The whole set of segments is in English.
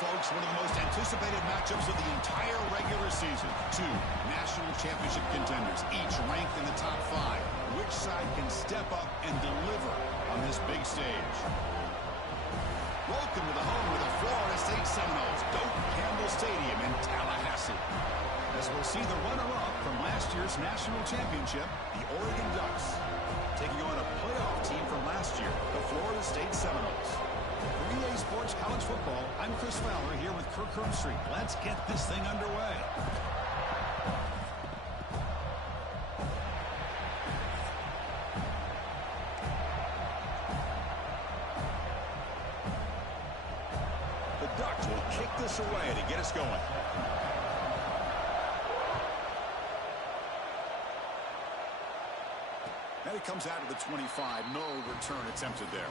folks, one of the most anticipated matchups of the entire regular season. Two national championship contenders, each ranked in the top 5. Which side can step up and deliver on this big stage? Welcome to the home of the Florida State Seminoles, Doak Campbell Stadium in Tallahassee. As we'll see the runner-up from last year's national championship, the Oregon Ducks, taking on a playoff team from last year, the Florida State Seminoles. For EA Sports College Football, I'm Chris Fowler here with Kirk Herbstreit. Let's get this thing underway. The Ducks will kick this away to get us going. And it comes out of the 25. No return attempted there.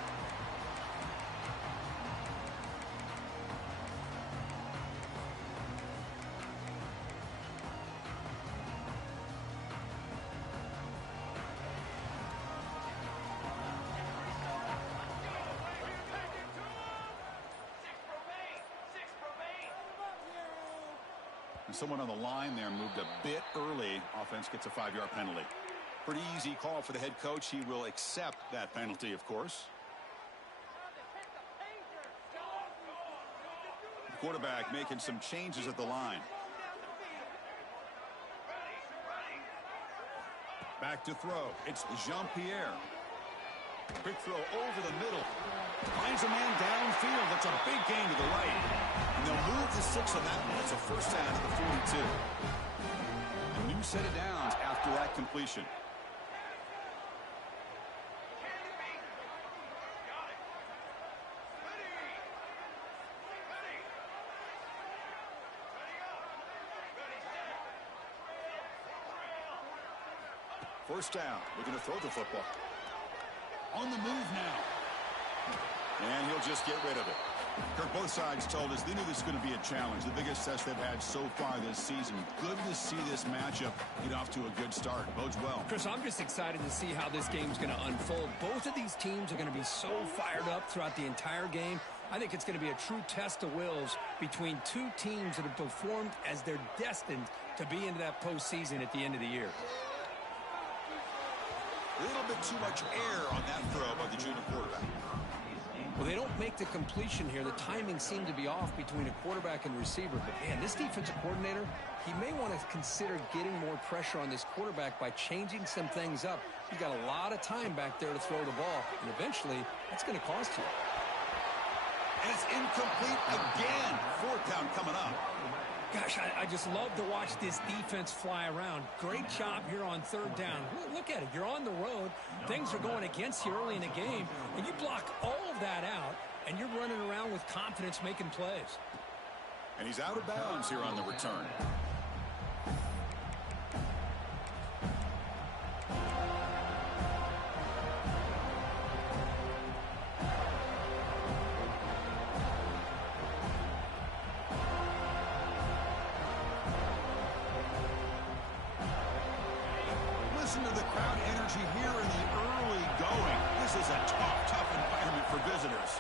Someone on the line there moved a bit early. Offense gets a 5-yard penalty. Pretty easy call for the head coach. He will accept that penalty, of course. The quarterback making some changes at the line. Back to throw. It's Jean-Pierre. Quick throw over the middle. Finds a man downfield. That's a big gain to the right. And they'll move to 6 on that one. It's a first down at the 42. A new set of downs after that completion. First down. Looking to throw the football. On the move now. And he'll just get rid of it. Kirk, both sides told us they knew this was going to be a challenge. The biggest test they've had so far this season. Good to see this matchup get off to a good start. Bodes well. Chris, I'm just excited to see how this game's going to unfold. Both of these teams are going to be so fired up throughout the entire game. I think it's going to be a true test of wills between two teams that have performed as they're destined to be into that postseason at the end of the year. A little bit too much air on that throw by the junior quarterback. Well, they don't make the completion here. The timing seemed to be off between a quarterback and receiver. But, man, this defensive coordinator, he may want to consider getting more pressure on this quarterback by changing some things up. He's got a lot of time back there to throw the ball, and eventually that's going to cost you. And it's incomplete again. Fourth down coming up. Gosh, I just love to watch this defense fly around. Great job here on third down. Look at it. You're on the road. Things are going against you early in the game, and you block all of that out, and you're running around with confidence making plays. And he's out of bounds here on the return. Listen to the crowd energy here in the early going. This is a tough environment for visitors.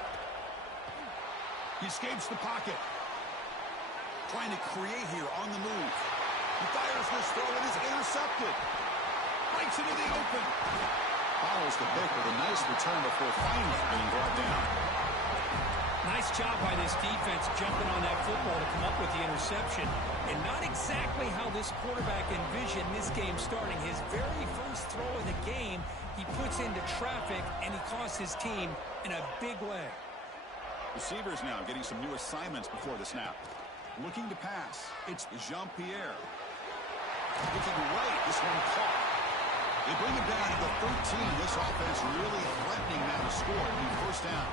He escapes the pocket. Trying to create here on the move. He fires this throw and is intercepted. Breaks into the open. Follows the pick with a nice return before finally being brought down. Nice job by this defense jumping on that football to come up with the interception. And not exactly how this quarterback envisioned this game starting. His very first throw of the game, he puts into traffic, and he costs his team in a big way. Receivers now getting some new assignments before the snap. Looking to pass. It's Jean-Pierre. Looking right. This one caught. They bring him down to the 13. This offense really threatening now to score. First down.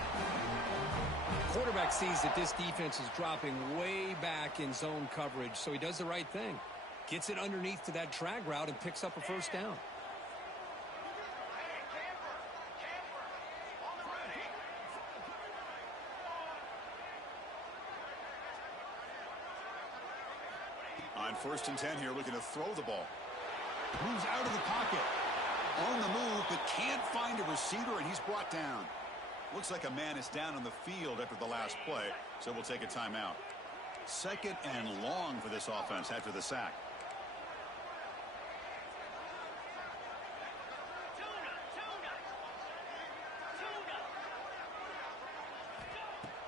Quarterback sees that this defense is dropping way back in zone coverage, so he does the right thing. Gets it underneath to that drag route and picks up a first down. On 1st and 10 here, looking to throw the ball. Moves out of the pocket. On the move, but can't find a receiver, and he's brought down. Looks like a man is down on the field after the last play, so we'll take a timeout. 2nd and long for this offense after the sack.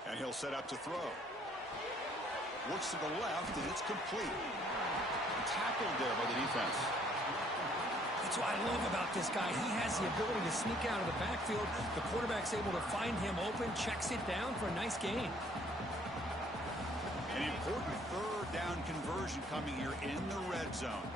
And he'll set up to throw. Looks to the left, and it's complete. Tackled there by the defense. That's what I love about this guy. He has the ability to sneak out of the backfield. The quarterback's able to find him open, checks it down for a nice gain. An important 3rd down conversion coming here in the red zone.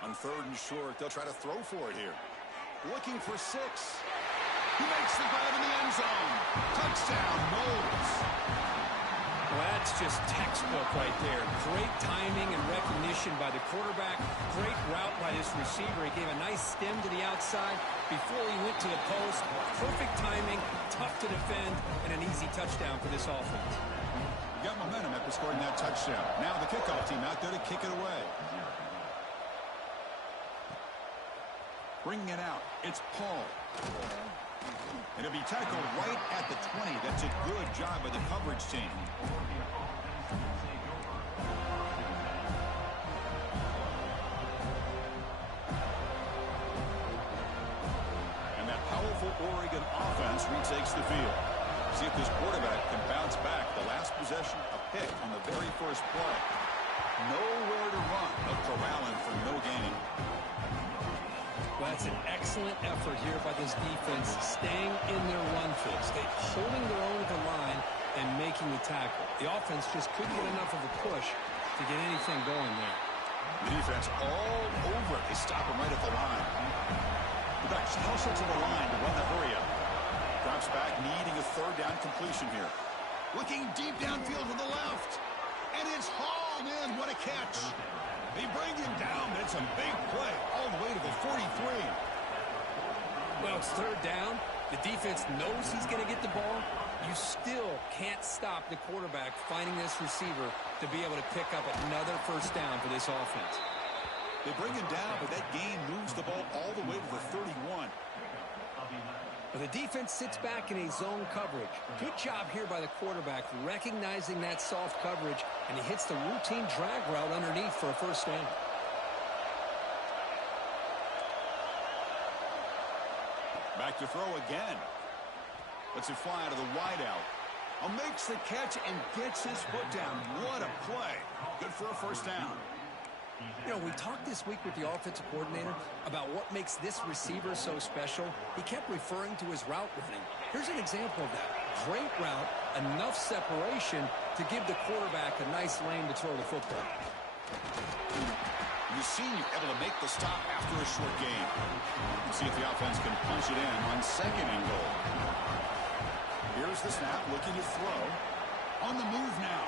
On 3rd and short, they'll try to throw for it here. Looking for 6. He makes the grab in the end zone. Touchdown, Knowles. Well, that's just textbook right there. Great timing and recognition by the quarterback. Great route by this receiver. He gave a nice stem to the outside before he went to the post. Perfect timing, tough to defend, and an easy touchdown for this offense. You got momentum after scoring that touchdown. Now the kickoff team out there to kick it away. Bringing it out, it's Paul. And it'll be tackled right at the 20. That's a good job by the coverage team. And that powerful Oregon offense retakes the field. See if this quarterback can bounce back. The last possession, a pick on the very first play. Nowhere to run, but corralling for no gain. Well, that's an excellent effort here by this defense, staying in their run fix, holding their own at the line and making the tackle. The offense just couldn't get enough of a push to get anything going there. The defense all over it. They stop him right at the line. The backs hustle to the line to run the hurry up. Drops back, needing a 3rd down completion here. Looking deep downfield to the left. And it's hauled in. What a catch. They bring him down, but it's a big play all the way to the 43. Well, it's 3rd down. The defense knows he's going to get the ball. You still can't stop the quarterback finding this receiver to be able to pick up another 1st down for this offense. They bring him down, but that gain moves the ball all the way to the 31. But the defense sits back in a zone coverage. Good job here by the quarterback recognizing that soft coverage, and he hits the routine drag route underneath for a 1st down. Back to throw again. Lets it fly out of the wideout. Makes the catch and gets his foot down. What a play. Good for a 1st down. You know, we talked this week with the offensive coordinator about what makes this receiver so special. He kept referring to his route running. Here's an example of that. Great route, enough separation to give the quarterback a nice lane to throw the football. The senior able to make the stop after a short gain. Let's see if the offense can punch it in on 2nd and goal. Here's the snap, looking to throw. On the move now.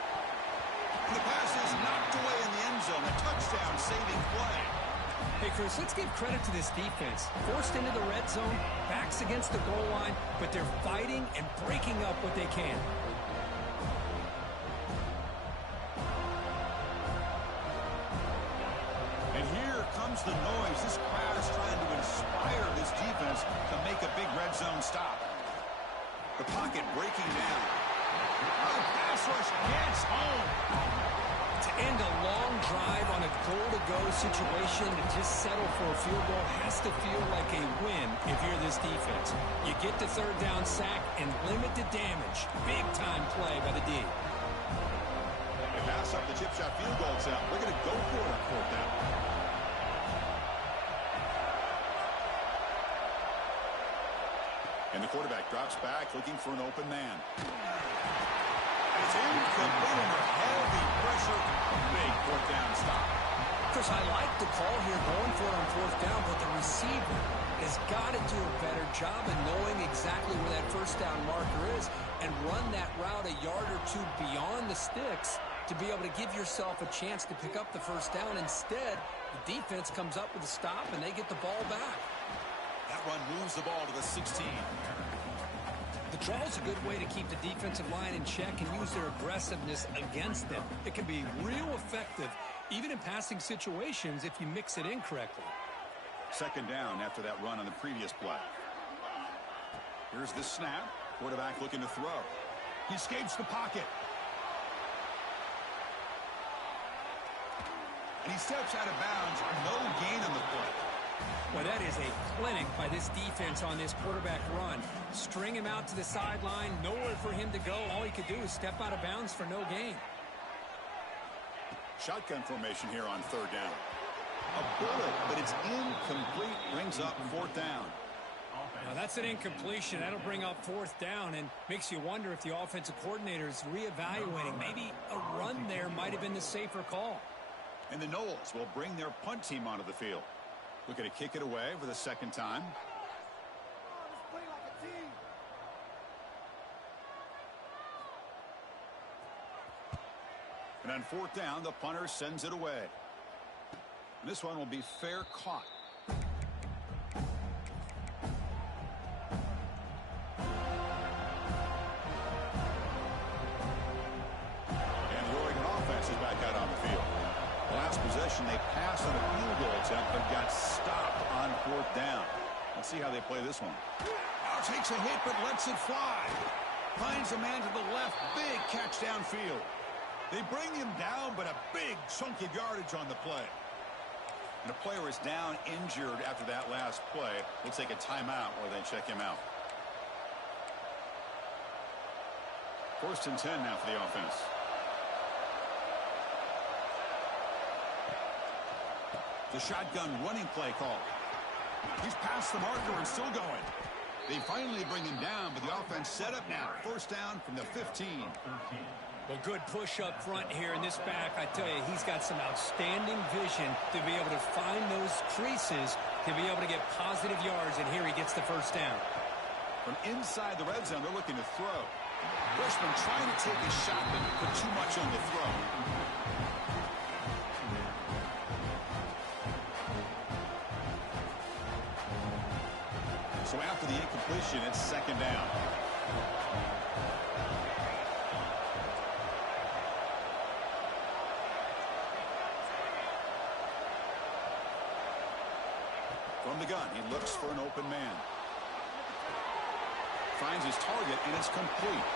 The pass is knocked away in the end zone. A touchdown saving play. Hey, Chris, let's give credit to this defense. Forced into the red zone, backs against the goal line, but they're fighting and breaking up what they can. And here comes the noise. This crowd is trying to inspire this defense to make a big red zone stop. The pocket breaking down. Oh, pass rush gets home. To end a long drive on a goal-to-go situation, to just settle for a field goal has to feel like a win if you're this defense. You get the 3rd down sack and limit the damage. Big-time play by the D. They pass up the chip shot field goal attempt. They're going to go for it on 4th down. And the quarterback drops back, looking for an open man. It's incomplete under heavy pressure. Big 4th down stop. Chris, I like the call here going for it on 4th down, but the receiver has got to do a better job of knowing exactly where that 1st down marker is and run that route a yard or 2 beyond the sticks to be able to give yourself a chance to pick up the 1st down. Instead, the defense comes up with a stop and they get the ball back. That run moves the ball to the 16. The draw is a good way to keep the defensive line in check and use their aggressiveness against them. It can be real effective, even in passing situations, if you mix it in correctly. Second down after that run on the previous play. Here's the snap. Quarterback looking to throw. He escapes the pocket. And he steps out of bounds. No gain on the play. Well, that is a clinic by this defense on this quarterback run. String him out to the sideline, nowhere for him to go. All he could do is step out of bounds for no gain. Shotgun formation here on third down. A bullet, but it's incomplete. Brings up fourth down. Now that's an incompletion. That'll bring up fourth down and makes you wonder if the offensive coordinator is reevaluating. Maybe a run there might have been the safer call. And the Noles will bring their punt team onto the field. Looking to kick it away for the second time. And on fourth down, the punter sends it away. And this one will be fair caught. And the Oregon offense is back out on the field. Last possession, they passed on a field goal attempt but got stopped on fourth down. Let's see how they play this one. Now takes a hit but lets it fly. Finds a man to the left. Big catch downfield. They bring him down, but a big chunk of yardage on the play. And the player is down injured after that last play. We'll take a timeout while they check him out. First and 10 now for the offense. The shotgun running play call. He's past the marker and still going. They finally bring him down, but the offense set up now. First down from the 15. Well, good push up front here in this back. I tell you, he's got some outstanding vision to be able to find those creases, to be able to get positive yards, and here he gets the first down. From inside the red zone, they're looking to throw. Freshman trying to take a shot, but put too much on the throw. So after the incompletion, it's second down. From the gun, he looks for an open man. Finds his target, and it's complete.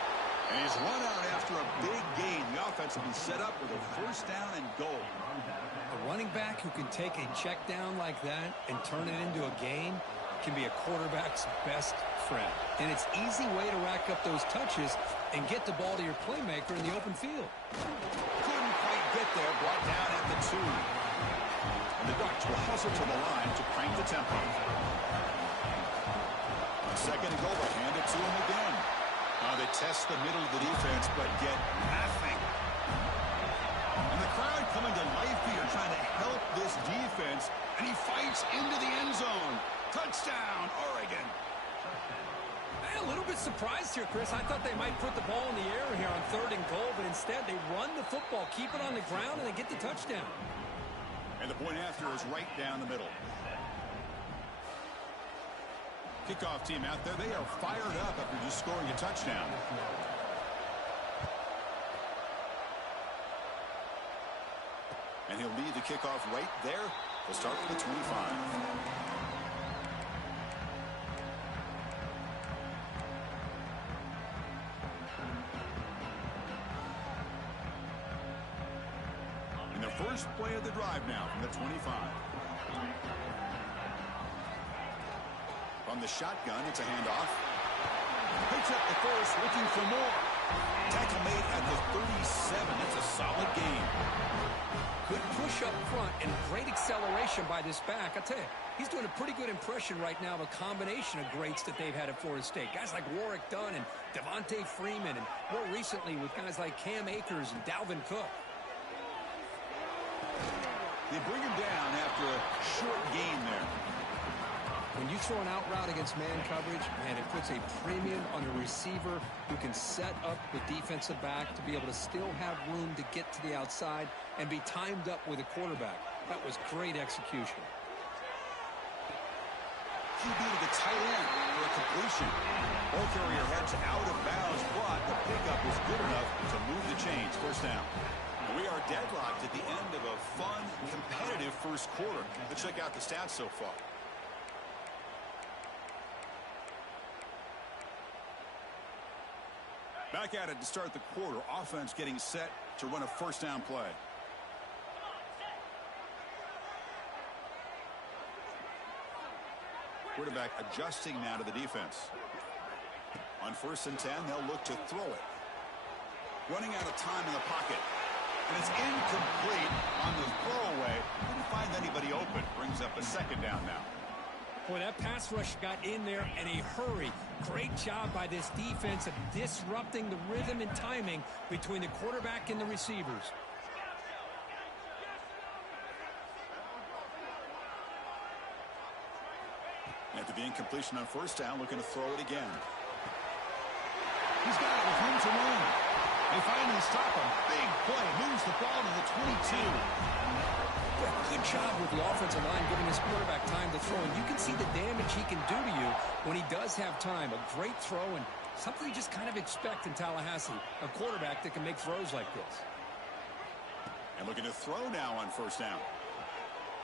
And he's run out after a big gain. The offense will be set up with a first down and goal. A running back who can take a check down like that and turn it into a gain can be a quarterback's best friend. And it's an easy way to rack up those touches and get the ball to your playmaker in the open field. Couldn't quite get there, brought down at the 2. And the Ducks will hustle to the line to crank the tempo. Second and goal, they hand it to him again. They test the middle of the defense, but get nothing. And the crowd coming to life here, trying to help this defense. And he fights into the end zone. Touchdown, Oregon. A little bit surprised here, Chris. I thought they might put the ball in the air here on third and goal, but instead they run the football, keep it on the ground, and they get the touchdown. And the point after is right down the middle. Kickoff team out there, they are fired up after just scoring a touchdown. And he'll lead the kickoff right there. We'll start from the 25. And the first play of the drive now from the 25. From the shotgun, it's a handoff. Picks up the first, looking for more. Tackle made at the 37. That's a solid gain. Good push up front and great acceleration by this back. I tell you, he's doing a pretty good impression right now of a combination of greats that they've had at Florida State. Guys like Warwick Dunn and Devontae Freeman, and more recently with guys like Cam Akers and Dalvin Cook. They bring him down after a short gain there. When you throw an out route against man coverage, man, it puts a premium on a receiver who can set up the defensive back to be able to still have room to get to the outside and be timed up with a quarterback. That was great execution. he do to the tight end for a completion? Ball carrier heads out of bounds, but the pickup is good enough to move the chains. First down. We are deadlocked at the end of a fun, competitive first quarter. Let's check out the stats so far. Back at it to start the quarter. Offense getting set to run a first down play. Quarterback adjusting now to the defense. On 1st and 10, they'll look to throw it. Running out of time in the pocket. And it's incomplete on the throwaway. Didn't find anybody open. Brings up a second down now. Boy, that pass rush got in there in a hurry. Great job by this defense of disrupting the rhythm and timing between the quarterback and the receivers. After the incompletion on 1st down, looking to throw it again. He's got it with room to run. They finally stop him. Big play. Moves the ball to the 22. Good job with the offensive line giving his quarterback time to throw. And you can see the damage he can do to you when he does have time. A great throw and something you just kind of expect in Tallahassee. A quarterback that can make throws like this. And looking to throw now on 1st down.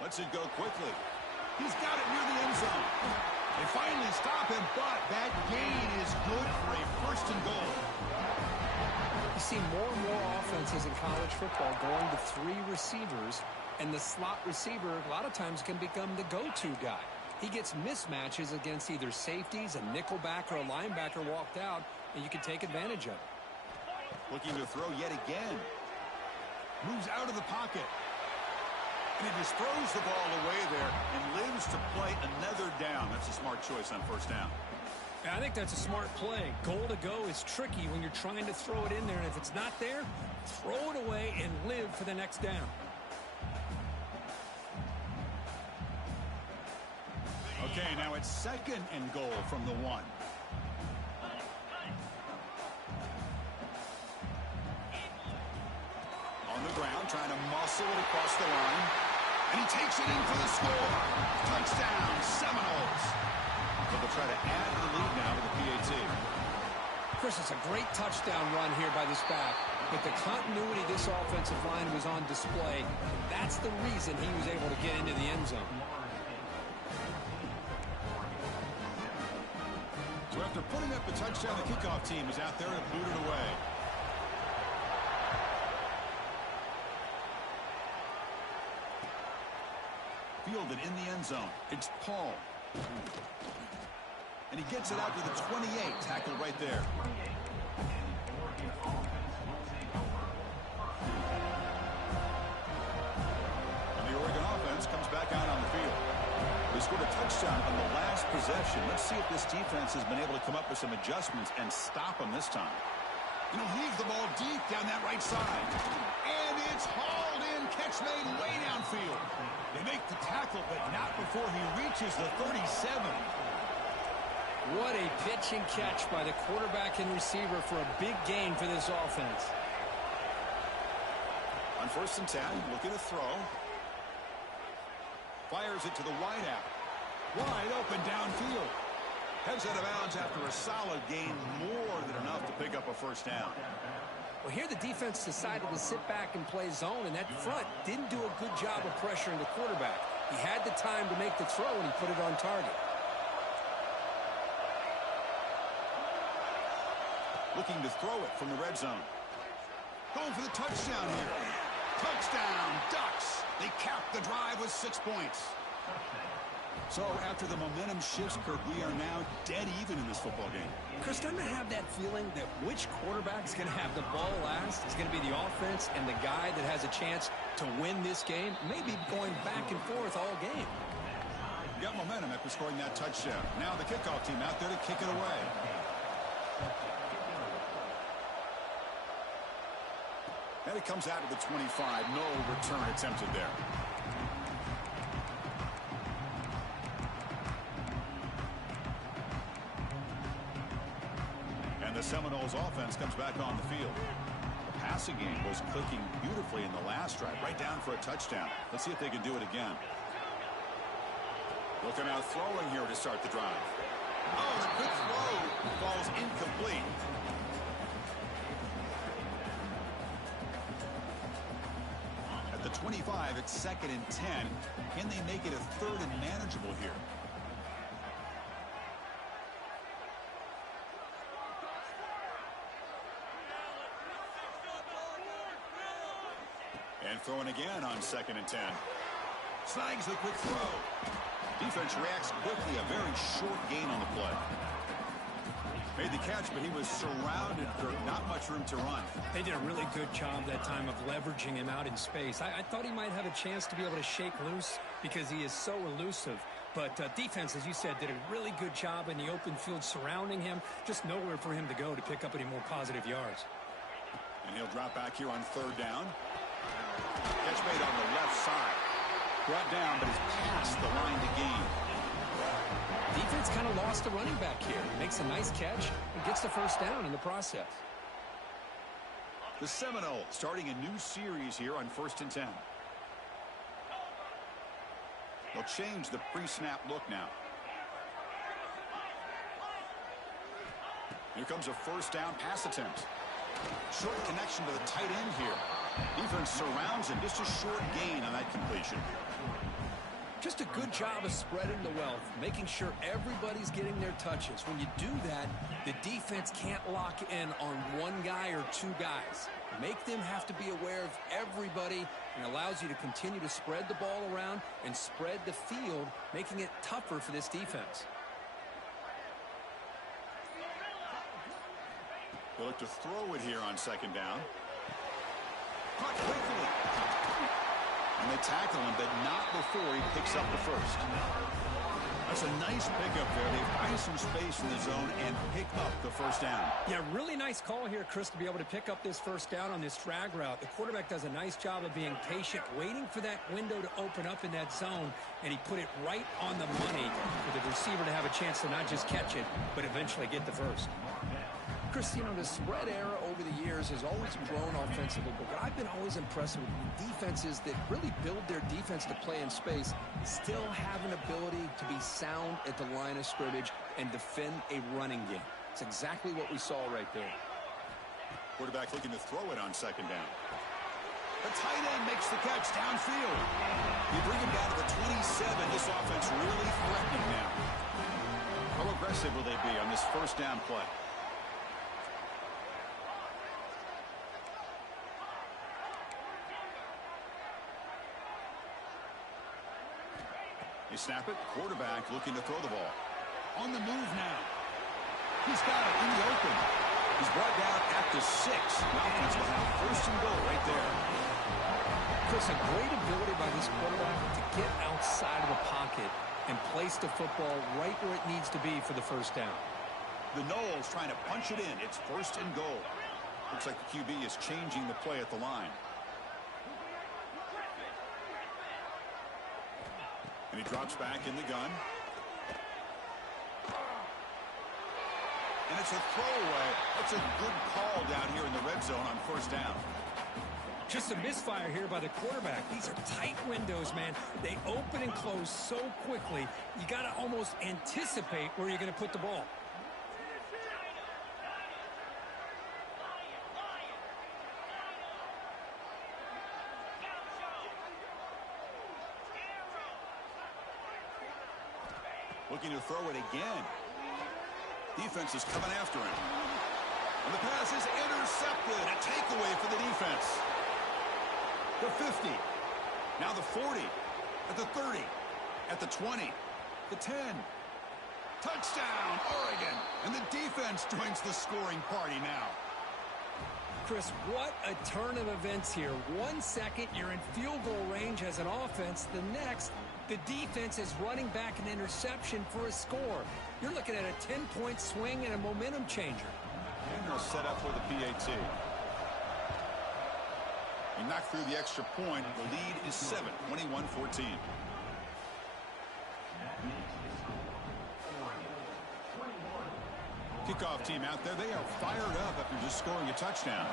Lets it go quickly. He's got it near the end zone. They finally stop him, but that gain is good for a 1st and goal. You see more and more offenses in college football going to 3 receivers, and the slot receiver a lot of times can become the go-to guy. He gets mismatches against either safeties, a nickelback, or a linebacker walked out, and you can take advantage of it. Looking to throw yet again. Moves out of the pocket. And he just throws the ball away there and lives to play another down. That's a smart choice on 1st down. I think that's a smart play. Goal to go is tricky when you're trying to throw it in there. And if it's not there, throw it away and live for the next down. Okay, now it's 2nd and goal from the 1. On the ground, trying to muscle it across the line. And he takes it in for the score. Touchdown, Seminoles. So they'll try to add to the lead now with the PAT. Chris, it's a great touchdown run here by this back. But the continuity this offensive line was on display. That's the reason he was able to get into the end zone. So after putting up the touchdown, the kickoff team is out there to boot it away. Fielded in the end zone. It's Paul. And he gets it out to the 28. Tackled right there. And the Oregon offense comes back out on the field. They scored a touchdown on the last possession. Let's see if this defense has been able to come up with some adjustments and stop them this time. And he'll leave the ball deep down that right side. And it's hauled in. Catch made way downfield. They make the tackle, but not before he reaches the 37. What a pitch and catch by the quarterback and receiver for a big gain for this offense. On 1st and 10, looking to throw. Fires it to the wideout. Wide open downfield. Heads out of bounds after a solid gain, more than enough to pick up a 1st down. Well, here the defense decided to sit back and play zone, and that front didn't do a good job of pressuring the quarterback. He had the time to make the throw, and he put it on target. Looking to throw it from the red zone. Going for the touchdown here. Touchdown, Ducks. They cap the drive with 6 points. So after the momentum shifts, Kirk, we are now dead even in this football game. Chris, doesn't I have that feeling that which quarterback's going to have the ball last is going to be the offense, and the guy that has a chance to win this game may be going back and forth all game. Got momentum after scoring that touchdown. Now the kickoff team out there to kick it away. And it comes out to the 25. No return attempted there. And the Seminoles offense comes back on the field. The passing game was clicking beautifully in the last drive, right down for a touchdown. Let's see if they can do it again. They'll They'll come out throwing here to start the drive. Oh, the quick throw falls incomplete. At the 25, it's 2nd and 10. Can they make it a 3rd and manageable here? And throwing again on 2nd and 10. Snags the quick throw. Defense reacts quickly. A very short gain on the play. Made the catch, but he was surrounded for not much room to run. They did a really good job that time of leveraging him out in space. I thought he might have a chance to be able to shake loose because he is so elusive. But defense, as you said, did a really good job in the open field surrounding him. Just nowhere for him to go to pick up any more positive yards. And he'll drop back here on 3rd down. Catch made on the left side. Brought down, but is past the line to gain. Defense kind of lost a running back here. Makes a nice catch and gets the 1st down in the process. The Seminoles starting a new series here on 1st and 10. They'll change the pre-snap look now. Here comes a 1st down pass attempt. Short connection to the tight end here. Defense surrounds him. Just a short gain on that completion. Just a good job of spreading the wealth, making sure everybody's getting their touches. When you do that, the defense can't lock in on one guy or 2 guys. Make them have to be aware of everybody, and allows you to continue to spread the ball around and spread the field, making it tougher for this defense. They'll look to throw it here on 2nd down. Caught quickly. And they tackle him, but not before he picks up the 1st. That's a nice pickup there. They find some space in the zone and pick up the 1st down. Yeah, really nice call here, Chris, to be able to pick up this 1st down on this drag route. The quarterback does a nice job of being patient, waiting for that window to open up in that zone, and he put it right on the money for the receiver to have a chance to not just catch it, but eventually get the 1st. Chris, you know, the spread era over the years has always grown offensively, but what I've been always impressed with defenses that really build their defense to play in space still have an ability to be sound at the line of scrimmage and defend a running game. It's exactly what we saw right there. Quarterback looking to throw it on 2nd down. The tight end makes the catch downfield. You bring him down to the 27. This offense really threatening now. How aggressive will they be on this 1st down play? They snap it. Quarterback looking to throw the ball. On the move now. He's got it in the open. He's brought down at the 6. The offense will have 1st and goal right there. Chris, a great ability by this quarterback to get outside of the pocket and place the football right where it needs to be for the 1st down. The Noles trying to punch it in. It's 1st and goal. Looks like the QB is changing the play at the line. And he drops back in the gun. And it's a throwaway. That's a good call down here in the red zone on 1st down. Just a misfire here by the quarterback. These are tight windows, man. They open and close so quickly. You got to almost anticipate where you're going to put the ball. Looking to throw it again. Defense is coming after him. And the pass is intercepted. A takeaway for the defense. The 50. Now the 40. At the 30. At the 20. The 10. Touchdown, Oregon. And the defense joins the scoring party now. Chris, what a turn of events here. 1 second, you're in field goal range as an offense. The next, the defense is running back an interception for a score. You're looking at a 10-point swing and a momentum changer. And they'll set up for the PAT. He knocked through the extra point. The lead is 7, 21-14. Kickoff team out there. They are fired up after just scoring a touchdown.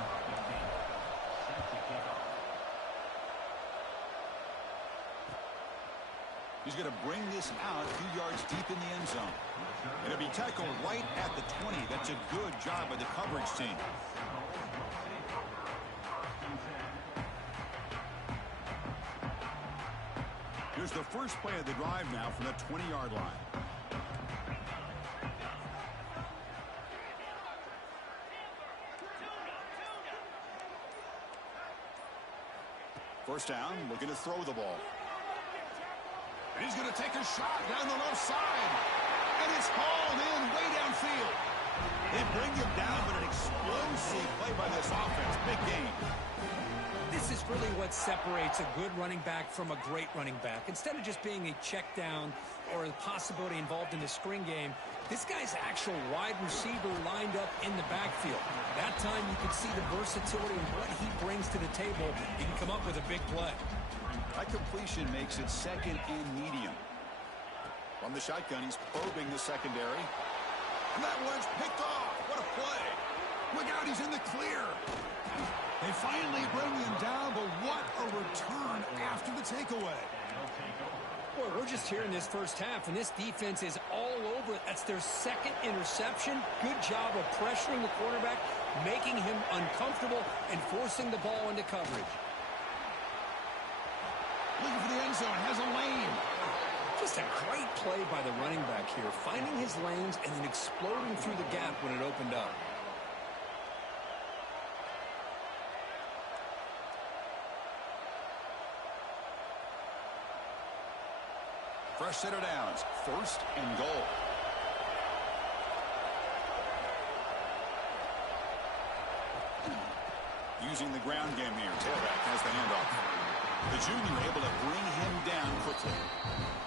He's going to bring this out a few yards deep in the end zone. And it'll be tackled right at the 20. That's a good job by the coverage team. Here's the first play of the drive now from the 20-yard line. First down, looking to throw the ball. And he's going to take a shot down the left side. And it's hauled in way downfield. They bring him down, but an explosive play by this offense. Big game. This is really what separates a good running back from a great running back. Instead of just being a check down or a possibility involved in the screen game, this guy's actual wide receiver lined up in the backfield. That time you can see the versatility and what he brings to the table. He can come up with a big play. That completion makes it second and medium. From the shotgun, he's probing the secondary. And that one's picked off. What a play. Look out, he's in the clear. They finally bring him down, but what a return after the takeaway. Boy, we're just here in this first half, and this defense is all over it. That's their second interception. Good job of pressuring the quarterback, making him uncomfortable, and forcing the ball into coverage. Looking for the end zone, has a lane. Just a great play by the running back here, finding his lanes and then exploding through the gap when it opened up. Fresh set of downs, first and goal. Using the ground game here, tailback has the handoff. The junior able to bring him down quickly.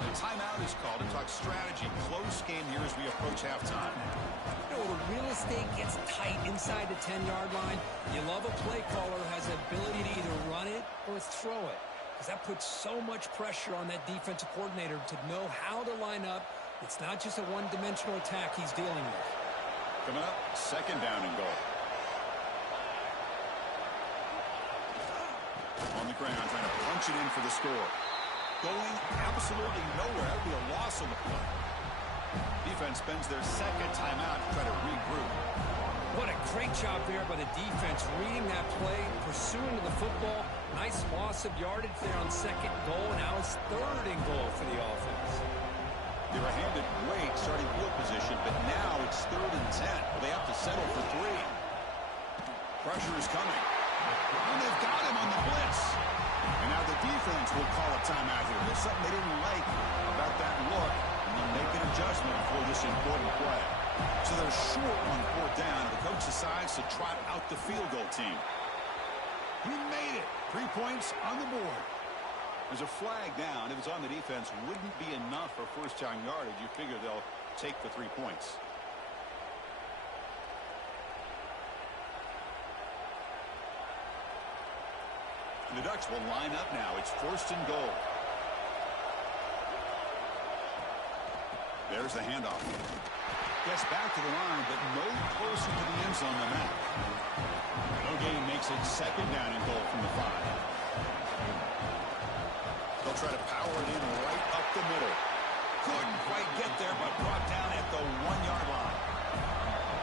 The timeout is called to talk strategy. Close game here as we approach halftime. You know, the real estate gets tight inside the 10-yard line. You love a play caller who has the ability to either run it or throw it. Because that puts so much pressure on that defensive coordinator to know how to line up. It's not just a one-dimensional attack he's dealing with. Coming up, second down and goal. On the ground, trying to punch it in for the score. Going absolutely nowhere. That would be a loss on the play. Defense spends their second timeout to try to regroup. What a great job there by the defense, reading that play, pursuing the football. Nice loss of yardage there on second goal. Now it's third and goal for the offense. They were handed great starting field position, but now it's 3rd and 10. Well, they have to settle for 3. Pressure is coming. And they've got him on the blitz. And now the defense will call a timeout here. There's something they didn't like about that look. And they'll make an adjustment for this important play. So they're short on 4th down. The coach decides to trot out the field goal team. He made it. 3 points on the board. There's a flag down. If it's on the defense, wouldn't be enough for first down yardage. You figure they'll take the 3 points. The Ducks will line up now. It's 1st and goal. There's the handoff. Gets back to the line, but no closer to the end zone than that. No gain makes it second down and goal from the 5. They'll try to power it in right up the middle. Couldn't quite get there, but brought down at the 1-yard line.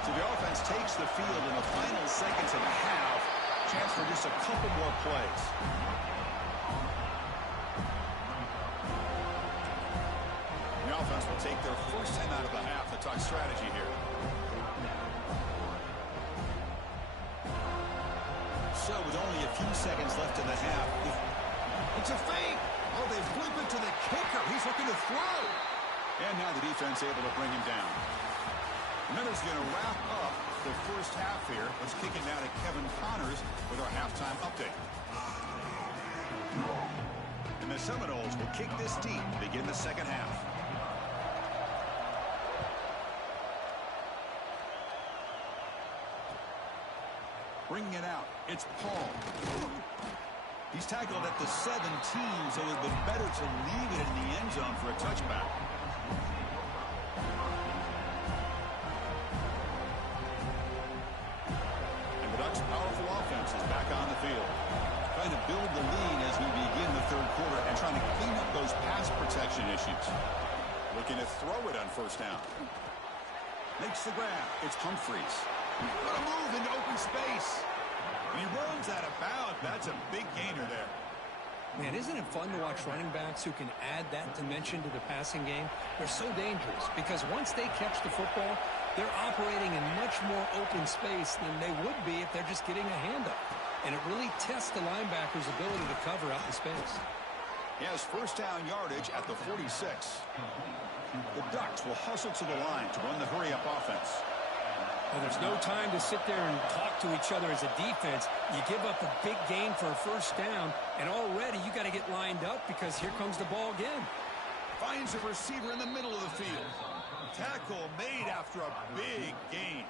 So the offense takes the field in the final seconds of the half. Chance for just a couple more plays. The offense will take their first time out of the half to talk strategy here. So with only a few seconds left in the half, it's a fake. Oh, they flip it to the kicker. He's looking to throw. And now the defense able to bring him down. Minutes going to wrap up the first half here. Let's kick it now to Kevin Connors with our halftime update. And the Seminoles will kick this deep to begin the second half. Bringing it out, it's Paul. He's tackled at the 17, so it would have been better to leave it in the end zone for a touchback. Powerful offense is back on the field. Trying to build the lead as we begin the third quarter and trying to clean up those pass protection issues. Looking to throw it on first down. Makes the grab. It's Humphries. What a move into open space. And he runs out of bounds. That's a big gainer there. Man, isn't it fun to watch running backs who can add that dimension to the passing game? They're so dangerous because once they catch the football, they're operating in much more open space than they would be if they're just getting a hand up. And it really tests the linebacker's ability to cover out in space. He has first down yardage at the 46. The Ducks will hustle to the line to run the hurry-up offense. Well, there's no time to sit there and talk to each other as a defense. You give up a big gain for a first down, and already you got to get lined up because here comes the ball again. Finds a receiver in the middle of the field. Tackle made after a big gain.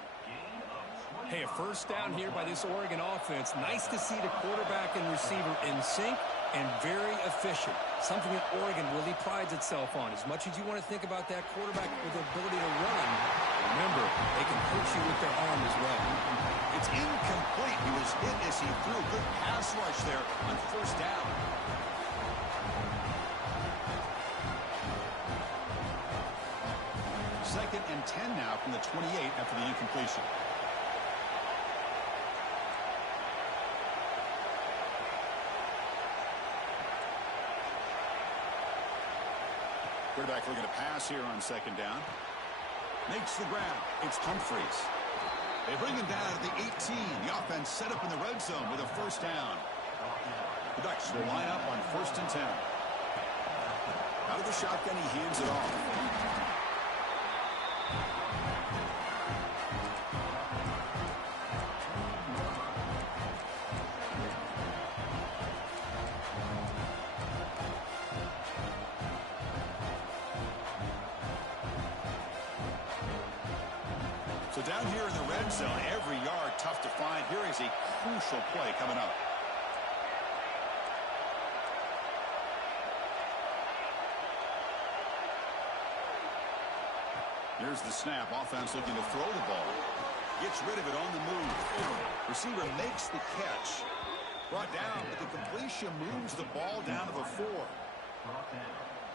Hey, a first down here by this Oregon offense. Nice to see the quarterback and receiver in sync and very efficient. Something that Oregon really prides itself on. As much as you want to think about that quarterback with the ability to run, remember, they can hurt you with their arm as well. It's incomplete. He was hit as he threw a good pass rush there on first down. Second and 10 now from the 28 after the incompletion. Quarterback looking to pass here on second down. Makes the grab. It's Humphries. They bring him down at the 18. The offense set up in the red zone with a first down. The Ducks will line up on first and 10. Out of the shotgun, he hands it off. So down here in the red zone, every yard tough to find. Here is a crucial play coming up. Here's the snap. Offense looking to throw the ball. Gets rid of it on the move. Receiver makes the catch. Brought down, but the completion moves the ball down to the 4.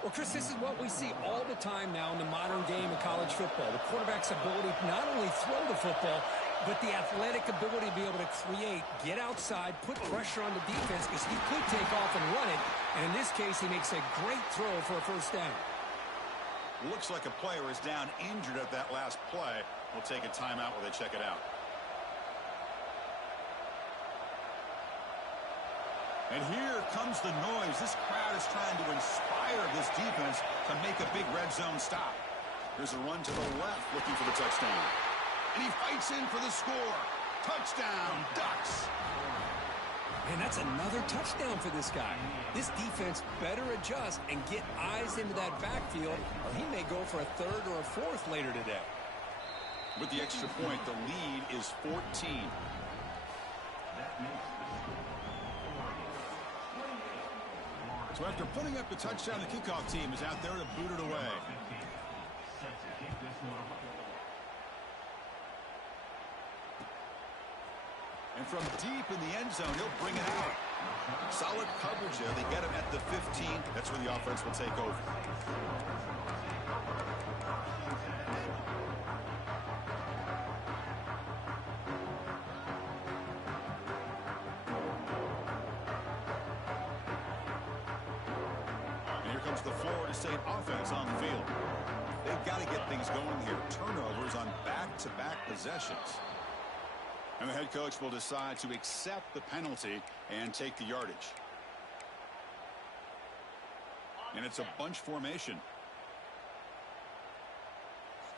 Well, Chris, this is what we see all the time now in the modern game of college football. The quarterback's ability to not only throw the football, but the athletic ability to be able to create, get outside, put pressure on the defense because he could take off and run it. And in this case, he makes a great throw for a first down. Looks like a player is down injured at that last play. We'll take a timeout while they check it out. And here comes the noise. This crowd is trying to inspire this defense to make a big red zone stop. Here's a run to the left looking for the touchdown. And he fights in for the score. Touchdown, Ducks. Man, that's another touchdown for this guy. This defense better adjust and get eyes into that backfield, or he may go for a third or a fourth later today. With the extra point, the lead is 14. So after putting up the touchdown, the kickoff team is out there to boot it away. And from deep in the end zone, he'll bring it out. Solid coverage there. They get him at the 15. That's where the offense will take over. The Florida State offense on the field. They've got to get things going here. Turnovers on back-to-back possessions. And the head coach will decide to accept the penalty and take the yardage. And it's a bunch formation.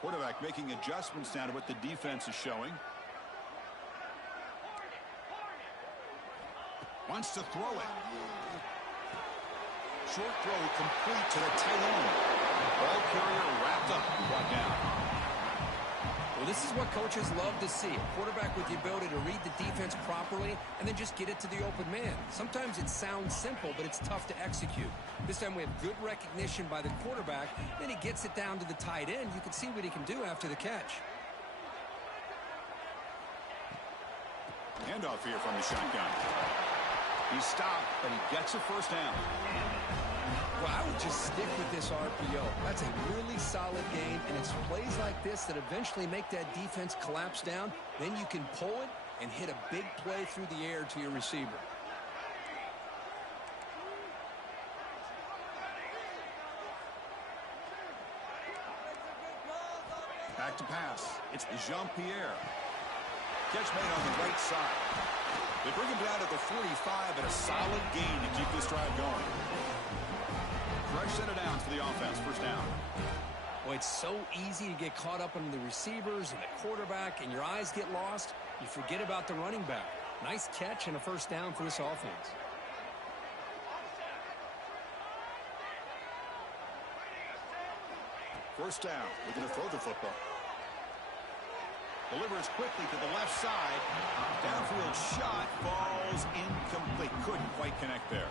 Quarterback making adjustments now to what the defense is showing. Wants to throw it. Short throw complete to the tight end. Ball carrier wrapped up and brought down. Well, this is what coaches love to see. A quarterback with the ability to read the defense properly and then just get it to the open man. Sometimes it sounds simple, but it's tough to execute. This time we have good recognition by the quarterback. Then he gets it down to the tight end. You can see what he can do after the catch. Handoff here from the shotgun. He stopped, but he gets a first down. Well, I would just stick with this RPO. That's a really solid game, and it's plays like this that eventually make that defense collapse down. Then you can pull it and hit a big play through the air to your receiver. Back to pass. It's Jean-Pierre. Catch made on the right side. They bring him down at the 45 and a solid gain to keep this drive going. Fresh set of downs for the offense. First down. Well, it's so easy to get caught up in the receivers and the quarterback, and your eyes get lost. You forget about the running back. Nice catch and a first down for this offense. First down. Looking to throw the football. Delivers quickly to the left side. Downfield shot falls incomplete. Couldn't quite connect there.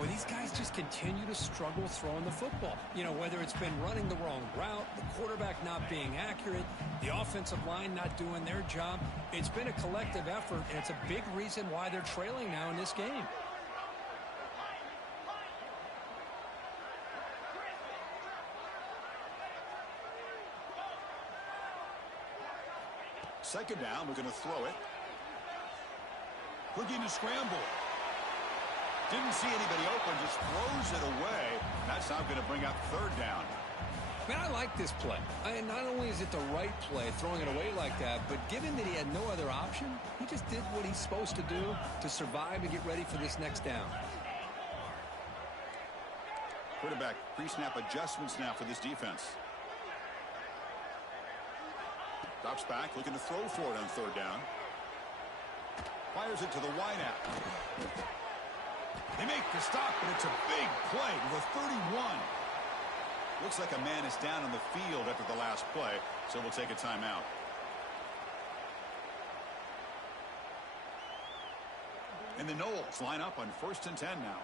Well, these guys just continue to struggle throwing the football. You know, whether it's been running the wrong route, the quarterback not being accurate, the offensive line not doing their job. It's been a collective effort, and it's a big reason why they're trailing now in this game. Second down, we're going to throw it. Looking to scramble. Didn't see anybody open, just throws it away. That's now going to bring up third down. Man, I like this play. Not only is it the right play, throwing it away like that, but given that he had no other option, he just did what he's supposed to do to survive and get ready for this next down. Quarterback pre-snap adjustments now for this defense. Drops back, looking to throw for it on third down. Fires it to the wideout. They make the stop, but it's a big play to the 31. Looks like a man is down on the field after the last play, so we'll take a timeout. And the Noles line up on 1st and 10 now.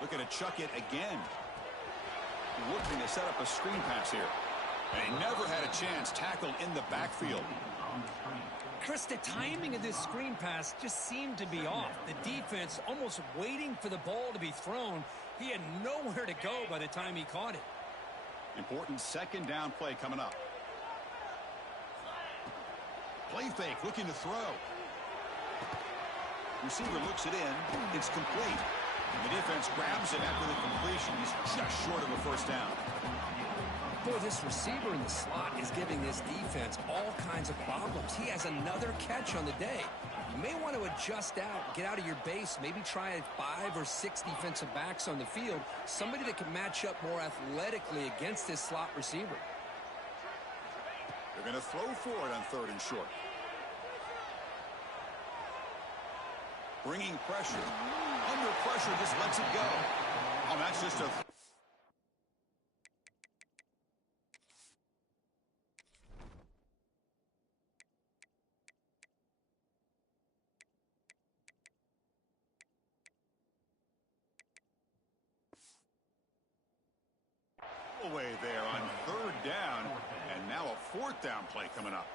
Looking to chuck it again. Looking to set up a screen pass here. And he never had a chance tackled in the backfield. Chris, the timing of this screen pass just seemed to be off. The defense almost waiting for the ball to be thrown. He had nowhere to go by the time he caught it. Important second down play coming up. Play fake, looking to throw. Receiver looks it in. It's complete. The defense grabs it after the completion. He's just short of a first down. Boy, this receiver in the slot is giving this defense all kinds of problems. He has another catch on the day. You may want to adjust out, get out of your base, maybe try 5 or 6 defensive backs on the field, somebody that can match up more athletically against this slot receiver. They're going to throw for it on third and short. Bringing pressure. Under pressure, just lets it go. Oh, that's just a... away there on third down, and now a fourth down play coming up.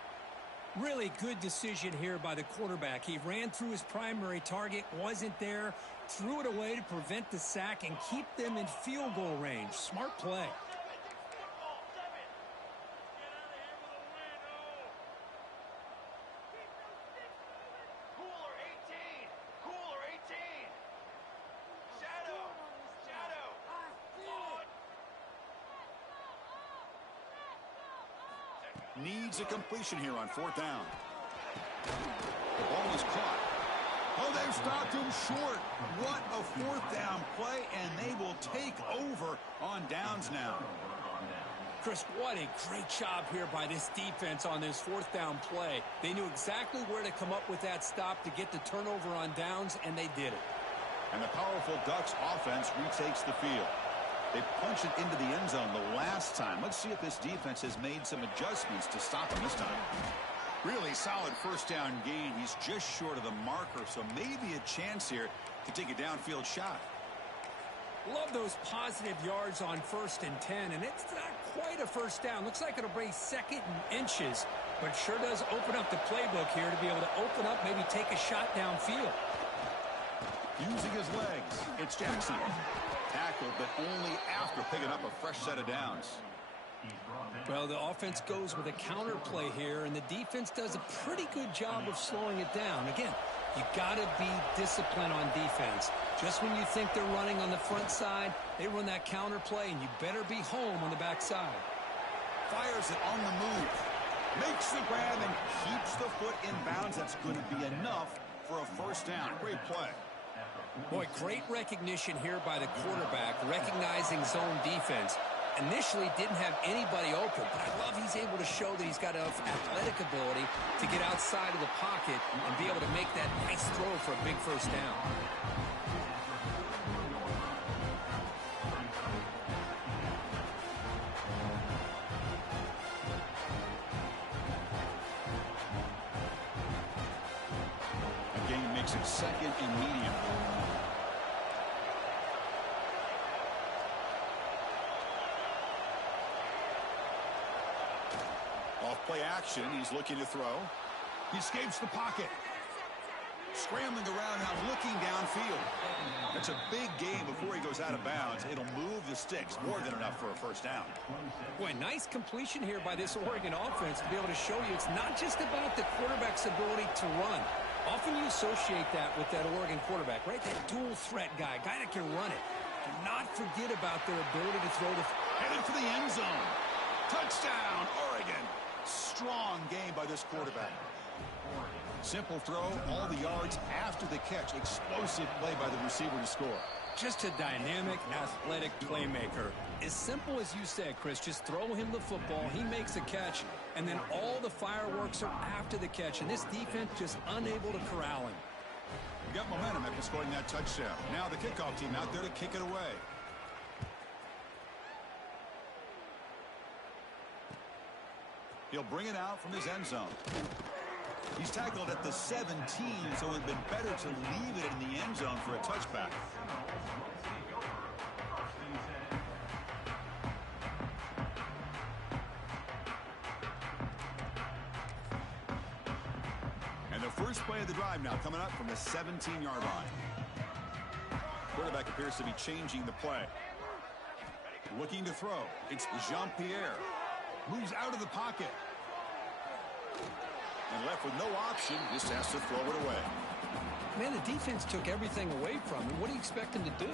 Really good decision here by the quarterback. He ran through his primary target, wasn't there, threw it away to prevent the sack and keep them in field goal range. Smart play. Needs a completion here on fourth down. The ball is caught. Oh, they've stopped him short. What a fourth down play, and they will take over on downs now. Chris, what a great job here by this defense on this fourth down play. They knew exactly where to come up with that stop to get the turnover on downs, and they did it. And the powerful Ducks offense retakes the field. They punched it into the end zone the last time. Let's see if this defense has made some adjustments to stop him this time. Really solid first down gain. He's just short of the marker, so maybe a chance here to take a downfield shot. Love those positive yards on 1st and 10, and it's not quite a first down. Looks like it'll bring 2nd and inches, but sure does open up the playbook here to be able to open up, maybe take a shot downfield. Using his legs, it's Jackson. Tackled, but only after picking up a fresh set of downs. Well, the offense goes with a counter play here, and the defense does a pretty good job of slowing it down. Again, you got to be disciplined on defense. Just when you think they're running on the front side, they run that counter play, and you better be home on the back side. Fires it on the move. Makes the grab and keeps the foot in bounds. That's going to be enough for a first down. Great play. Boy, great recognition here by the quarterback, recognizing zone defense. Initially didn't have anybody open, but I love he's able to show that he's got enough athletic ability to get outside of the pocket and be able to make that nice throw for a big first down. The game makes it 2nd and medium. Off-play action, he's looking to throw. He escapes the pocket. Scrambling around now, looking downfield. That's a big gain before he goes out of bounds. It'll move the sticks, more than enough for a first down. Boy, nice completion here by this Oregon offense to be able to show you it's not just about the quarterback's ability to run. Often you associate that with that Oregon quarterback, right? That dual threat guy that can run it. Do not forget about their ability to throw the... Headed for the end zone. Touchdown, Oregon. Strong game by this quarterback. Simple throw, all the yards after the catch. Explosive play by the receiver to score. Just a dynamic, athletic playmaker. As simple as you said, Chris, just throw him the football, he makes a catch, and then all the fireworks are after the catch, and this defense just unable to corral him. We got momentum after scoring that touchdown. Now the kickoff team out there to kick it away. He'll bring it out from his end zone. He's tackled at the 17, so it would have been better to leave it in the end zone for a touchback. And the first play of the drive now coming up from the 17-yard line. Quarterback appears to be changing the play. Looking to throw. It's Jean-Pierre. Moves out of the pocket. And left with no option, just has to throw it away. Man, the defense took everything away from him. What do you expect him to do?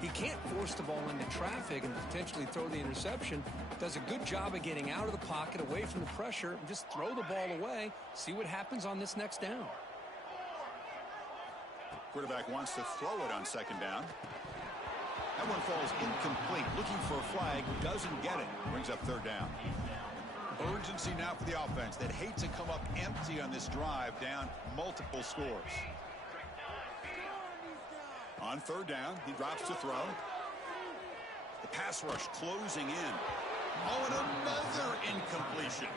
He can't force the ball into traffic and potentially throw the interception. Does a good job of getting out of the pocket, away from the pressure, and just throw the ball away. See what happens on this next down. Quarterback wants to throw it on 2nd down. That one falls incomplete. Looking for a flag, doesn't get it. Brings up 3rd down. Urgency now for the offense that hate to come up empty on this drive, down multiple scores. On 3rd down, he drops to throw. The pass rush closing in. Oh, and another incompletion.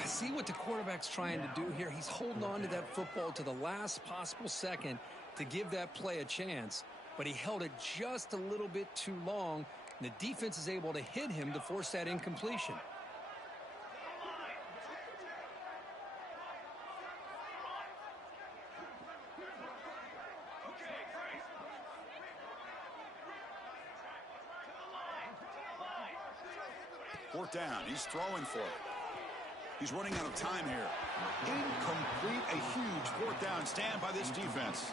I see what the quarterback's trying to do here. He's holding on to that football to the last possible second to give that play a chance. But he held it just a little bit too long, and the defense is able to hit him to force that incompletion. Fourth down, he's throwing for it. He's running out of time here. Incomplete, a huge 4th down stand by this defense.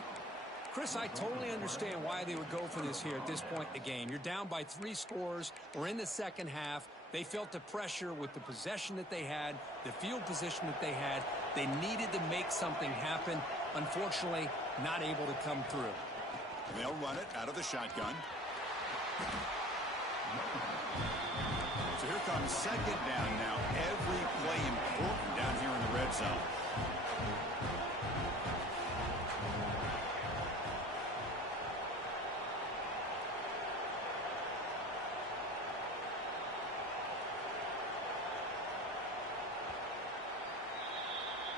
Chris, I totally understand why they would go for this here at this point in the game. You're down by 3 scores. We're in the second half. They felt the pressure with the possession that they had, the field position that they had. They needed to make something happen. Unfortunately, not able to come through. And they'll run it out of the shotgun. So here comes 2nd down now. Every play important down here in the red zone.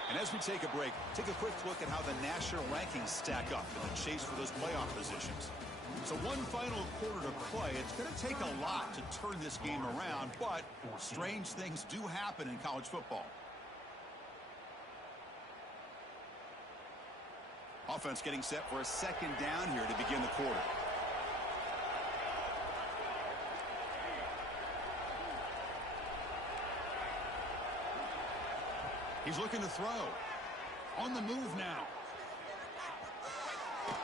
And as we take a break, take a quick look at how the national rankings stack up in the chase for those playoff positions. So one final quarter to play. It's going to take a lot to turn this game around, but strange things do happen in college football. Offense getting set for a second down here to begin the quarter. He's looking to throw. On the move now.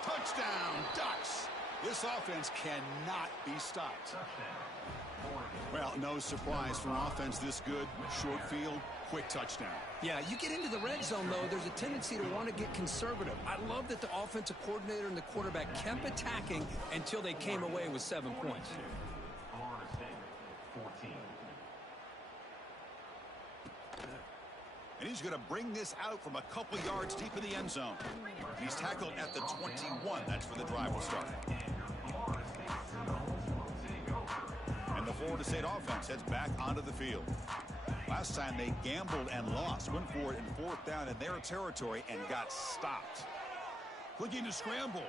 Touchdown, Ducks. This offense cannot be stopped. Well, no surprise for an offense this good. Short field, quick touchdown. Yeah, you get into the red zone, though, there's a tendency to want to get conservative. I love that the offensive coordinator and the quarterback kept attacking until they came away with 7 points. And he's going to bring this out from a couple yards deep in the end zone. He's tackled at the 21. That's where the drive will start. And the Florida State offense heads back onto the field. Last time they gambled and lost. Went for it in 4th down in their territory and got stopped. Looking to scramble.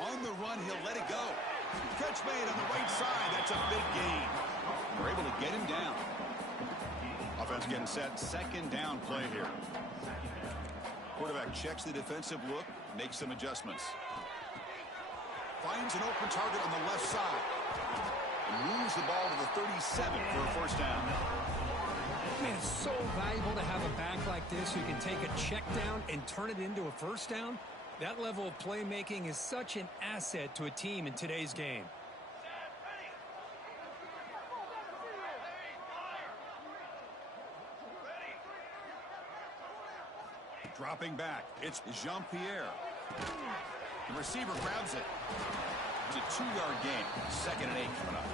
On the run, he'll let it go. Catch made on the right side. That's a big gain. We're able to get him down. Offense getting set. Second down play here. Quarterback checks the defensive look. Makes some adjustments. Finds an open target on the left side. Moves the ball to the 37 for a first down. Man, it's so valuable to have a back like this who can take a check down and turn it into a first down. That level of playmaking is such an asset to a team in today's game. Dropping back, it's Jean-Pierre. The receiver grabs it. It's a 2-yard gain. 2nd and 8 coming up.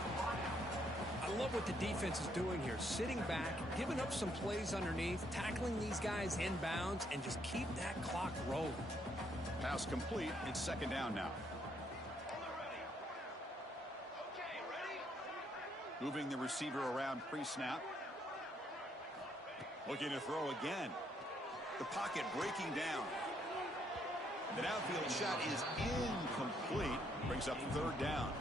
I love what the defense is doing here. Sitting back, giving up some plays underneath, tackling these guys inbounds, and just keep that clock rolling. Pass complete. It's 2nd down now. Moving the receiver around pre-snap. Looking to throw again. The pocket breaking down. The downfield shot is incomplete. Brings up 3rd down.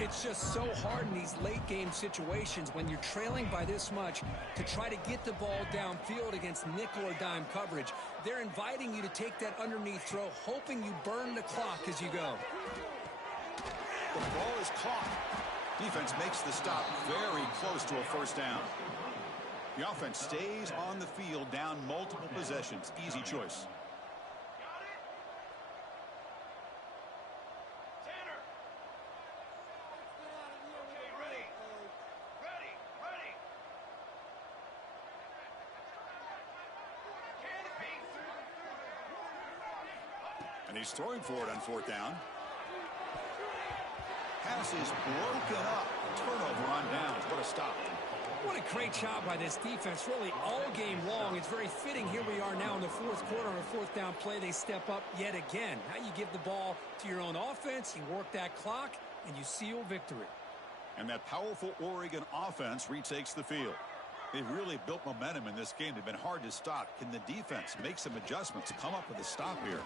It's just so hard in these late game situations when you're trailing by this much to try to get the ball downfield against nickel or dime coverage. They're inviting you to take that underneath throw, hoping you burn the clock as you go. The ball is caught. Defense makes the stop very close to a first down. The offense stays on the field down multiple possessions. Easy choice. And he's throwing for it on 4th down. Pass is broken up. Turnover on downs. What a stop. What a great job by this defense, really all game long. It's very fitting. Here we are now in the 4th quarter on a 4th down play. They step up yet again. Now you give the ball to your own offense, you work that clock, and you seal victory. And that powerful Oregon offense retakes the field. They've really built momentum in this game. They've been hard to stop. Can the defense make some adjustments, come up with a stop here?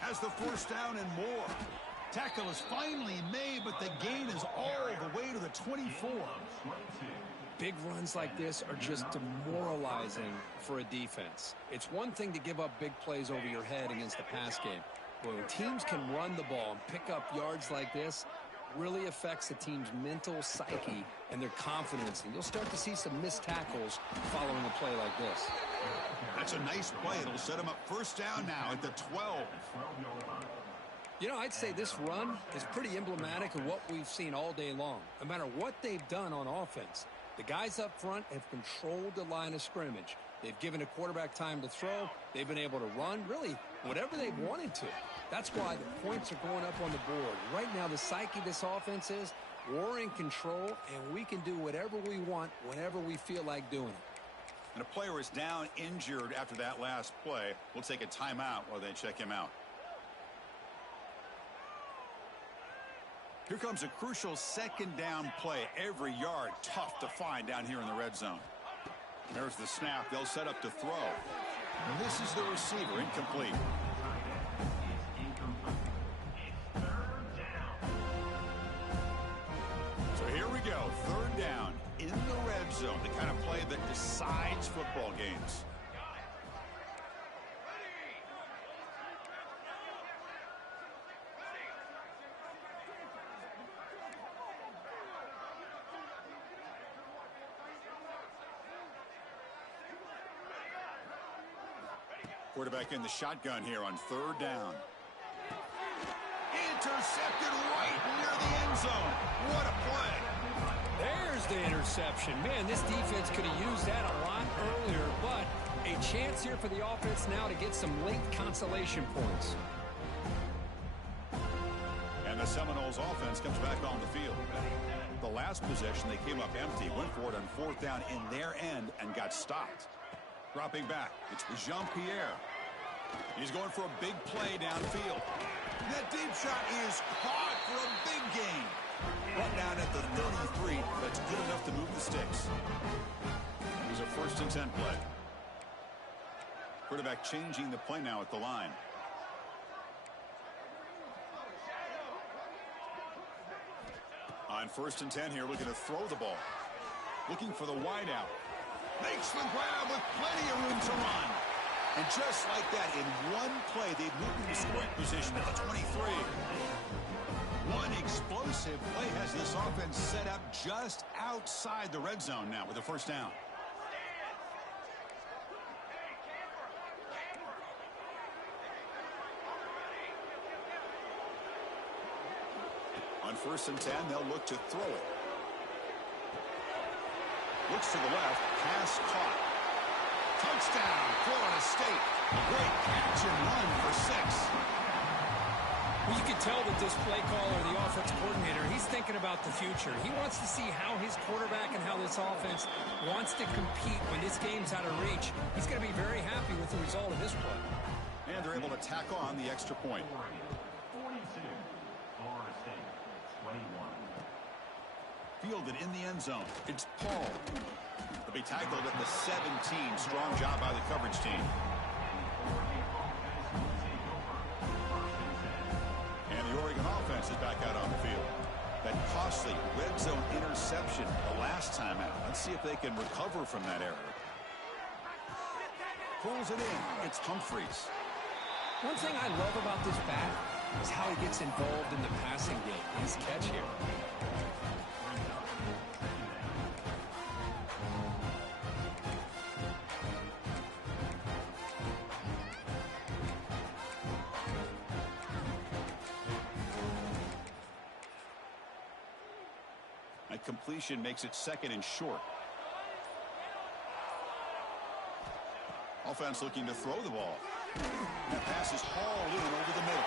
Has the 1st down and more. Tackle is finally made, but the gain is all the way to the 24. Big runs like this are just demoralizing for a defense. It's one thing to give up big plays over your head against the pass game. But when teams can run the ball and pick up yards like this, really affects the team's mental psyche and their confidence. And you'll start to see some missed tackles following a play like this. That's a nice play. It'll set him up first down now at the 12. You know, I'd say this run is pretty emblematic of what we've seen all day long. No matter what they've done on offense, the guys up front have controlled the line of scrimmage. They've given a quarterback time to throw. They've been able to run, really, whatever they've wanted to. That's why the points are going up on the board. Right now, the psyche of this offense is we're in control, and we can do whatever we want whenever we feel like doing it. And a player is down injured after that last play. We'll take a timeout while they check him out. Here comes a crucial 2nd down play. Every yard tough to find down here in the red zone. There's the snap. They'll set up to throw. And this is the receiver, incomplete. go. Third down in the red zone. The kind of play that decides football games. Quarterback in the shotgun here on third down. Intercepted right near the end zone. What a play. There's the interception. Man, this defense could have used that a lot earlier, but a chance here for the offense now to get some late consolation points. And the Seminoles offense comes back on the field. The last possession, they came up empty, went for it on fourth down in their end and got stopped. Dropping back, it's Jean-Pierre. He's going for a big play downfield. That deep shot is caught for a big gain. Brought down at the 33, that's good enough to move the sticks. It was a 1st and 10 play. Quarterback changing the play now at the line. On 1st and 10 here, looking to throw the ball. Looking for the wideout. Makes the grab with plenty of room to run. And just like that, in one play, they've moved into scoring position at the 23. One explosive play has this offense set up just outside the red zone now with a 1st down. On 1st and 10, they'll look to throw it. Looks to the left, pass caught. Touchdown, Florida State. Great catch and run for 6. Well, you can tell that this play caller, the offense coordinator, he's thinking about the future. He wants to see how his quarterback and how this offense wants to compete when this game's out of reach. He's going to be very happy with the result of this play. And they're able to tack on the extra point. 42, Florida State, 21. Fielded in the end zone. It's Paul. They'll be tackled at the 17. Strong job by the coverage team. And the Oregon offense is back out on the field. That costly red zone interception the last time out. Let's see if they can recover from that error. Pulls it in. It's Humphreys. One thing I love about this back is how he gets involved in the passing game. His catch here. Completion makes it 2nd and short. Offense looking to throw the ball. That pass is hauled in over the middle.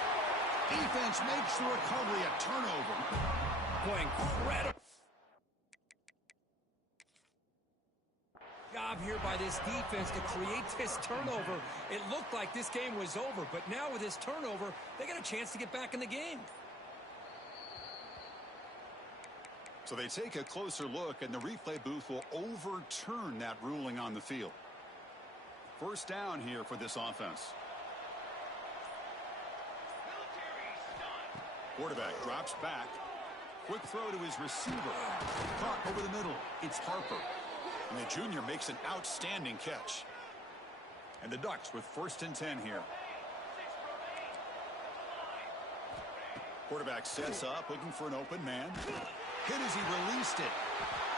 Defense makes the recovery, a turnover. Boy, incredible job here by this defense to create this turnover. It looked like this game was over, but now with this turnover, they got a chance to get back in the game. So they take a closer look, and the replay booth will overturn that ruling on the field. 1st down here for this offense. Quarterback drops back. Quick throw to his receiver. Caught over the middle. It's Harper. And the junior makes an outstanding catch. And the Ducks with 1st and 10 here. Quarterback sets up, looking for an open man. Hit as he released it.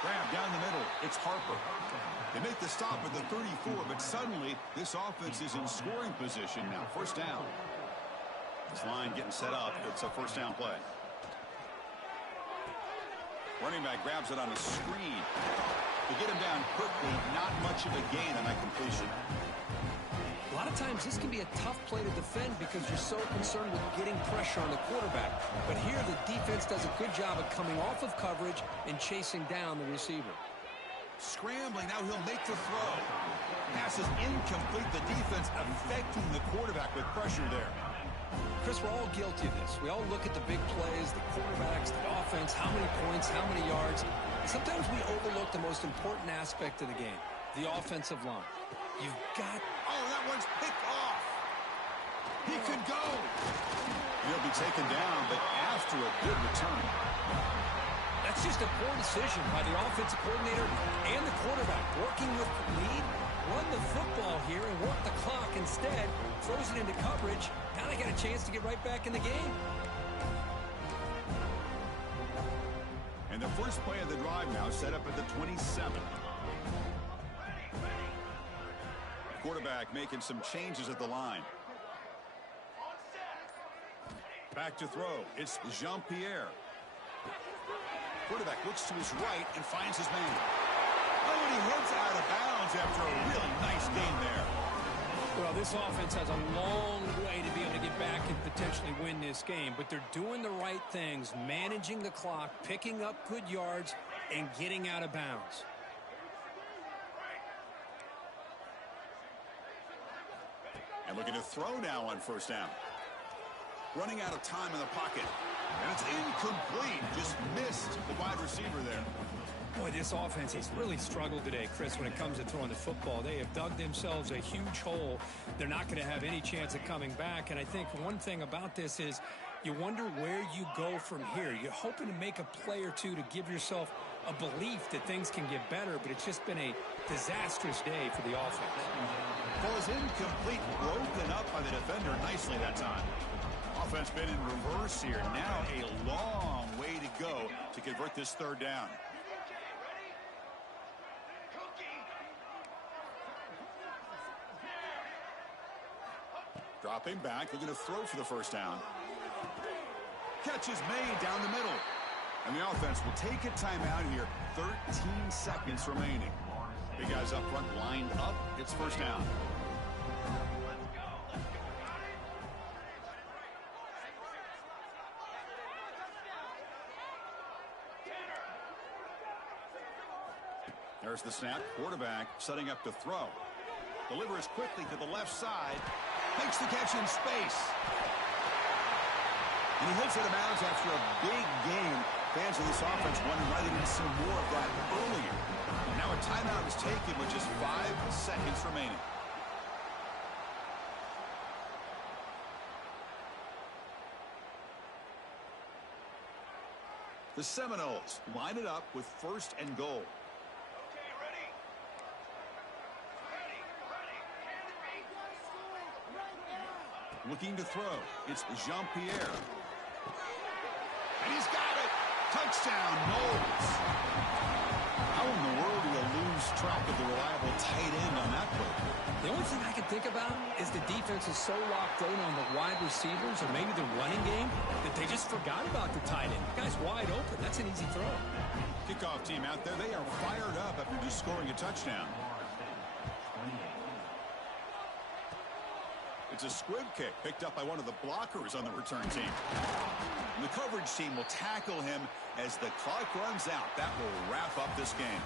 Grab down the middle. It's Harper. They make the stop at the 34, but suddenly this offense is in scoring position now. 1st down. This line getting set up. It's a 1st down play. Running back grabs it on a screen. To get him down quickly, not much of a gain on that completion. A lot of times this can be a tough play to defend because you're so concerned with getting pressure on the quarterback. But here the defense does a good job of coming off of coverage and chasing down the receiver. Scrambling, now he'll make the throw. Pass is incomplete. The defense affecting the quarterback with pressure there. Chris, we're all guilty of this. We all look at the big plays, the quarterbacks, the offense, how many points, how many yards. And sometimes we overlook the most important aspect of the game, the offensive line. You've got... Oh, that one's picked off. He could go. He'll be taken down, but after a good return. That's That's just a poor decision by the offensive coordinator and the quarterback. Working with the lead, run the football here and work the clock. Instead, throws it into coverage. Now they got a chance to get right back in the game. And the first play of the drive now set up at the 27. Quarterback making some changes at the line. Back to throw. It's Jean-Pierre. Quarterback looks to his right and finds his man. Oh, and he heads out of bounds after a really nice game there. Well, this offense has a long way to be able to get back and potentially win this game, but they're doing the right things, managing the clock, picking up good yards, and getting out of bounds. And looking to throw now on first down. Running out of time in the pocket. And it's incomplete. Just missed the wide receiver there. Boy, this offense has really struggled today, Chris, when it comes to throwing the football. They have dug themselves a huge hole. They're not going to have any chance of coming back. And I think one thing about this is you wonder where you go from here. You're hoping to make a play or two to give yourself a belief that things can get better, but it's just been a disastrous day for the offense. Ball is incomplete, broken up by the defender nicely that time. Offense been in reverse here. Now a long way to go to convert this third down. Dropping back, looking to throw for the first down. Catch is made down the middle. And the offense will take a timeout here. 13 seconds remaining. Big guys up front lined up. It's first down. There's the snap. Quarterback setting up to throw. Delivers quickly to the left side. Makes the catch in space. And he hits it out of bounds after a big game. Fans of this offense wondering why they didn't see more of that earlier. Now a timeout is taken with just 5 seconds remaining. The Seminoles line it up with first and goal. Looking to throw. It's Jean-Pierre. And he's got it. Touchdown, Knowles. How in the world do you lose track of the reliable tight end on that play? The only thing I can think about is the defense is so locked in on the wide receivers or maybe the running game that they just forgot about the tight end. The guy's wide open. That's an easy throw. Kickoff team out there. They are fired up after just scoring a touchdown. It's a squib kick picked up by one of the blockers on the return team. And the coverage team will tackle him as the clock runs out. That will wrap up this game.